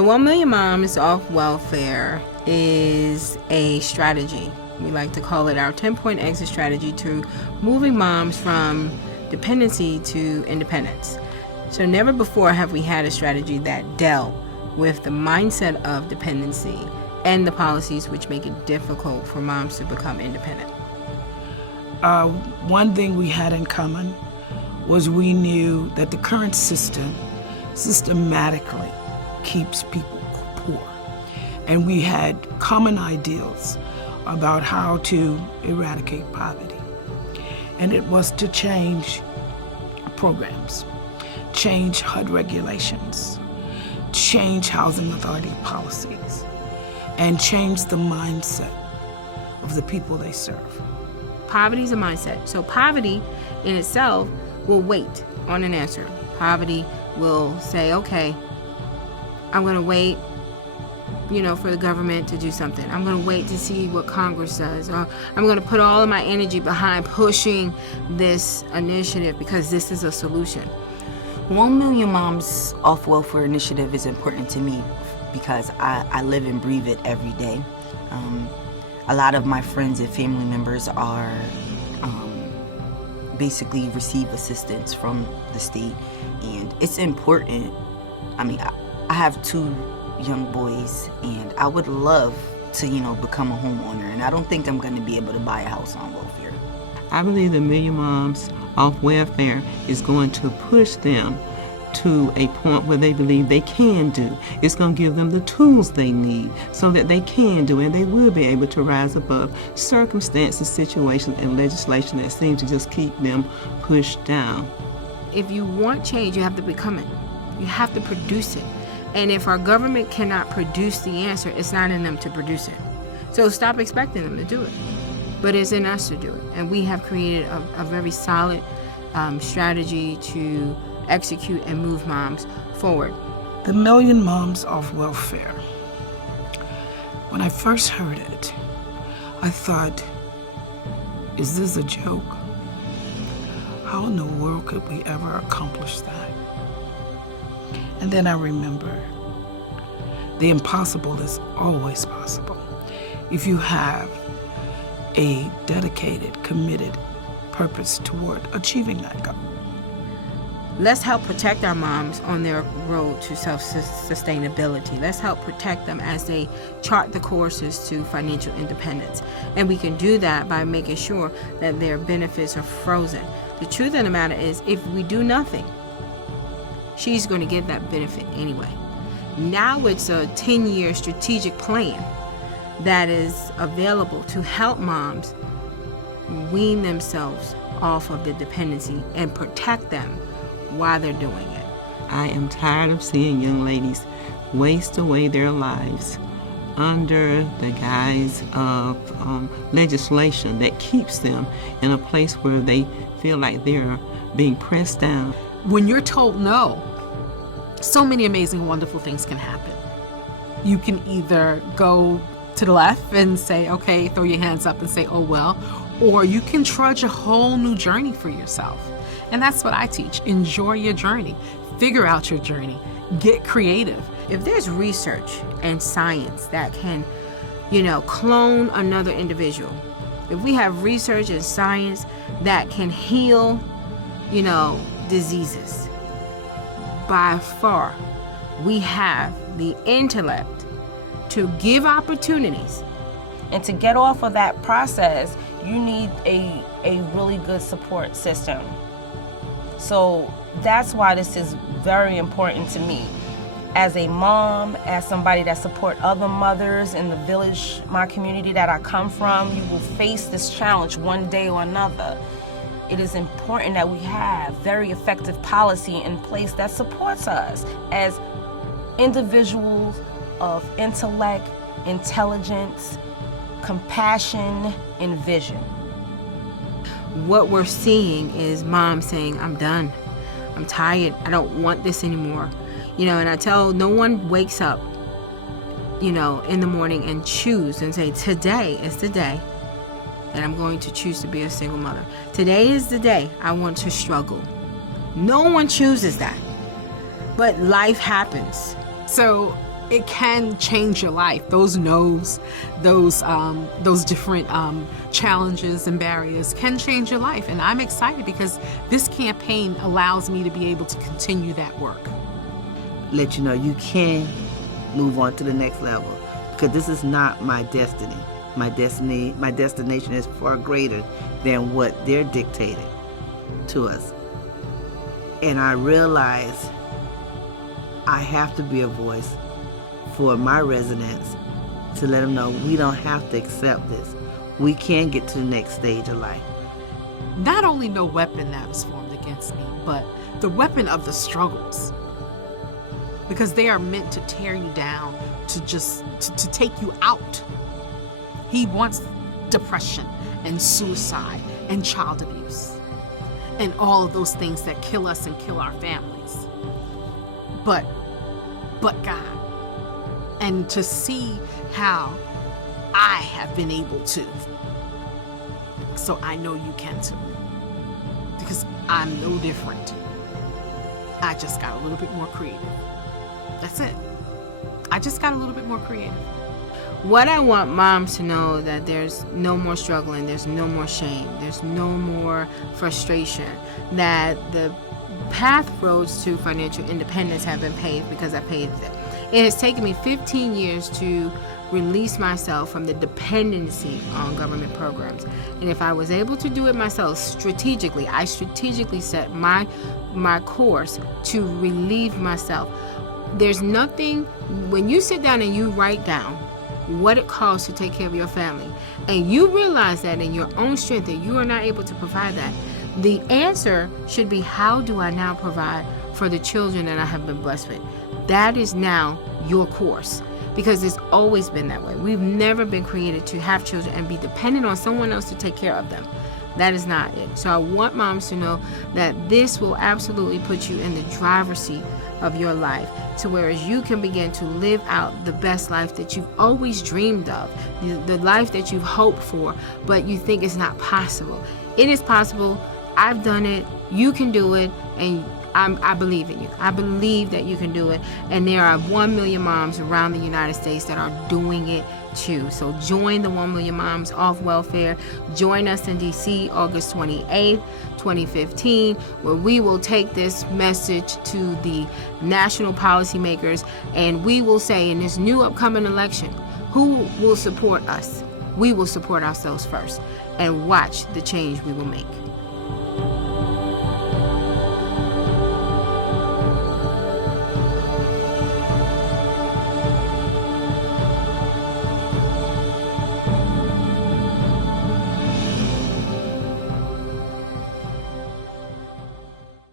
The 1 Million Moms Off Welfare is a strategy. We like to call it our 10-point exit strategy to moving moms from dependency to independence. So never before have we had a strategy that dealt with the mindset of dependency and the policies which make it difficult for moms to become independent. One thing we had in common was we knew that the current system systematically keeps people poor. And we had common ideals about how to eradicate poverty. And it was to change programs, change HUD regulations, change housing authority policies, and change the mindset of the people they serve. Poverty is a mindset. So poverty in itself will wait on an answer. Poverty will say, okay, I'm going to wait, for the government to do something. I'm going to wait to see what Congress does. Or I'm going to put all of my energy behind pushing this initiative because this is a solution. 1 Million Moms Off Welfare initiative is important to me because I live and breathe it every day. A lot of my friends and family members are basically receive assistance from the state, and it's important. I have 2 young boys, and I would love to, become a homeowner, and I don't think I'm going to be able to buy a house on welfare. I believe the Million Moms Off Welfare is going to push them to a point where they believe they can do. It's going to give them the tools they need so that they can do, and they will be able to rise above circumstances, situations, and legislation that seem to just keep them pushed down. If you want change, you have to become it. You have to produce it. And if our government cannot produce the answer, it's not in them to produce it. So stop expecting them to do it. But it's in us to do it. And we have created a very solid strategy to execute and move moms forward. The Million Moms Off Welfare. When I first heard it, I thought, is this a joke? How in the world could we ever accomplish that? And then I remember, the impossible is always possible if you have a dedicated, committed purpose toward achieving that goal. Let's help protect our moms on their road to self-sustainability. Let's help protect them as they chart the courses to financial independence. And we can do that by making sure that their benefits are frozen. The truth of the matter is, if we do nothing, she's going to get that benefit anyway. Now it's a 10-year strategic plan that is available to help moms wean themselves off of the dependency and protect them while they're doing it. I am tired of seeing young ladies waste away their lives under the guise of legislation that keeps them in a place where they feel like they're being pressed down. When you're told no, so many amazing, wonderful things can happen. You can either go to the left and say, okay, throw your hands up and say, oh well, or you can trudge a whole new journey for yourself. And that's what I teach. Enjoy your journey. Figure out your journey. Get creative. If there's research and science that can, clone another individual, if we have research and science that can heal, diseases, by far, we have the intellect to give opportunities. And to get off of that process, you need a really good support system. So that's why this is very important to me. As a mom, as somebody that support other mothers in the village, my community that I come from, you will face this challenge one day or another. It is important that we have very effective policy in place that supports us as individuals of intellect, intelligence, compassion, and vision. What we're seeing is moms saying, I'm done. I'm tired. I don't want this anymore. And I tell no one wakes up, in the morning and choose and say, today is the day that I'm going to choose to be a single mother. Today is the day I want to struggle. No one chooses that. But life happens. So it can change your life. Those no's, those different challenges and barriers can change your life. And I'm excited because this campaign allows me to be able to continue that work. Let you know you can move on to the next level, because this is not my destiny. My destination is far greater than what they're dictating to us. And I realize I have to be a voice for my residents to let them know we don't have to accept this. We can get to the next stage of life. Not only no weapon that is formed against me, but the weapon of the struggles. Because they are meant to tear you down, to take you out. He wants depression and suicide and child abuse and all of those things that kill us and kill our families. But God. And to see how I have been able to. So I know you can too. Because I'm no different. I just got a little bit more creative. That's it. I just got a little bit more creative. What I want moms to know, that there's no more struggling, there's no more shame, there's no more frustration, that the path roads to financial independence have been paved because I paved them. It has taken me 15 years to release myself from the dependency on government programs. And if I was able to do it myself strategically, I strategically set my course to relieve myself. There's nothing, when you sit down and you write down what it costs to take care of your family, and you realize that in your own strength that you are not able to provide that, the answer should be, how do I now provide for the children that I have been blessed with? That is now your course, because it's always been that way. We've never been created to have children and be dependent on someone else to take care of them. That is not it. So I want moms to know that this will absolutely put you in the driver's seat of your life, to whereas you can begin to live out the best life that you've always dreamed of, the life that you've hoped for, but you think it's not possible. It is possible. I've done it. You can do it. And I believe in you. I believe that you can do it. And there are 1 million moms around the United States that are doing it too. So join the 1 million moms off welfare. Join us in DC August 28th, 2015, where we will take this message to the national policymakers, and we will say in this new upcoming election, who will support us? We will support ourselves first, and watch the change we will make.